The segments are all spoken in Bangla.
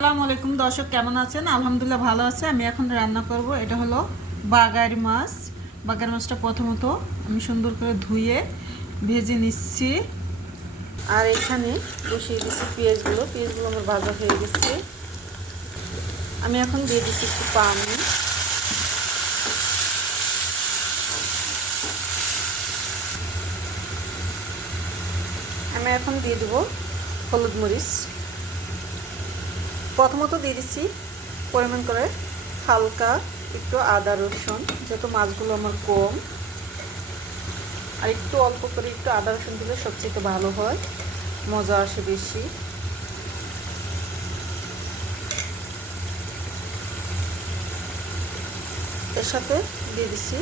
আসসালামু আলাইকুম দর্শক, কেমন আছেন? আলহামদুলিল্লাহ ভালো আছে। আমি এখন রান্না করব, এটা হলো বাগারি মাছ। বাগারি মাছটা প্রথমত আমি সুন্দর করে ধুয়ে ভেজে নিচ্ছি। আর এখানে বসিয়ে দিচ্ছি পেঁয়াজগুলো আমার ভাজা হয়ে গেছে। আমি এখন দিয়ে দিচ্ছি একটু পানি। আমি এখন দিয়ে দেবো হলুদ মরিচ। প্রথমত দিয়ে দিচ্ছি পরিমাণ করে হালকা একটু আদা রসুন, যেহেতু মাছগুলো আমার কম, আর একটু অল্প করে একটু আদা রসুন দিলে সবচেয়ে ভালো হয়, মজা আসে বেশি। এর সাথে দিয়ে দিচ্ছি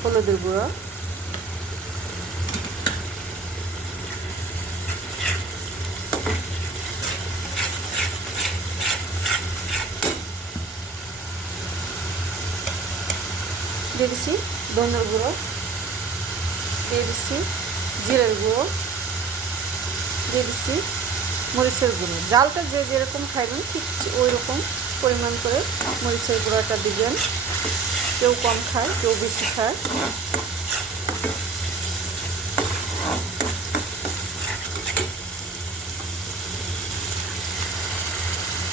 হলুদের গুঁড়া, দিয়ে দিচ্ছি ধনের গুঁড়ো, দিয়ে দিচ্ছি জিরের গুঁড়ো, দিয়ে দিচ্ছি মরিচের গুঁড়ো। জালটা যে যেরকম খাইবেন ঠিক ওই রকম পরিমাণ করে মরিচের গুঁড়োটা দিবেন। কেউ কম খায়, কেউ বেশি খায়।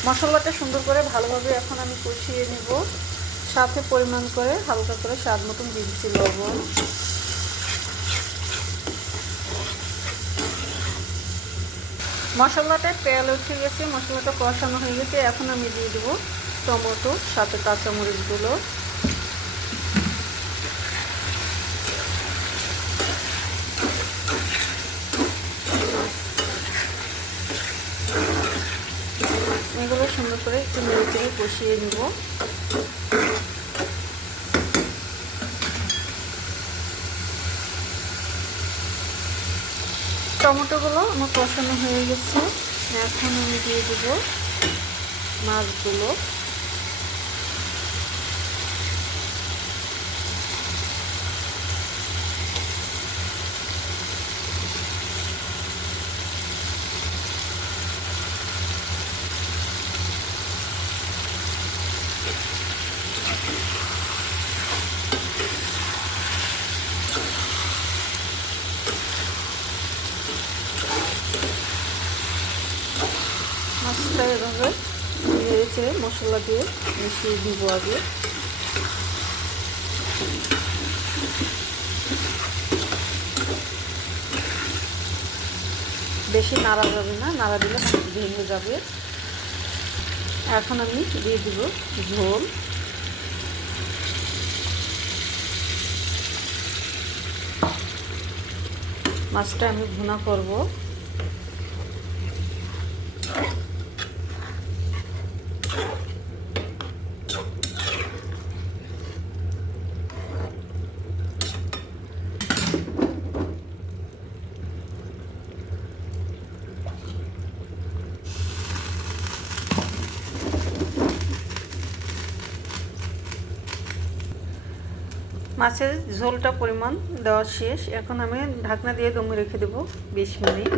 মশলাটা সুন্দর করে ভালোভাবে এখন আমি কষিয়ে নেব। সাথে পরিমাণ করে হালকা করে স্বাদ মতন দিয়ে দিচ্ছি লবণ। মশলাটায় তেল উঠে গেছে, মশলাটা কষানো হয়ে গেছে। এখন আমি দিয়ে দেবো টমেটো, সাথে কাঁচামরিচগুলো। এগুলো সুন্দর করে একটু নেড়ে চেড়ে কষিয়ে নেব। টমেটোগুলো আমার কষানো হয়ে গেছে। এখন আমি দিয়ে দেবো মাছগুলো। মাছটা এভাবে নেড়ে চেড়ে মশলা দিয়ে মিশিয়ে দিব আগে। বেশি নাড়া যাবে না, নাড়া দিলে মাছ ভেঙে যাবে। এখন আমি দিয়ে দিব ঝোল। মাছটা আমি ভুনা করব। মাছের ঝোলটা পরিমাণ দেওয়া শেষ। এখন আমি ঢাকনা দিয়ে দমে রেখে দেবো 20 মিনিট।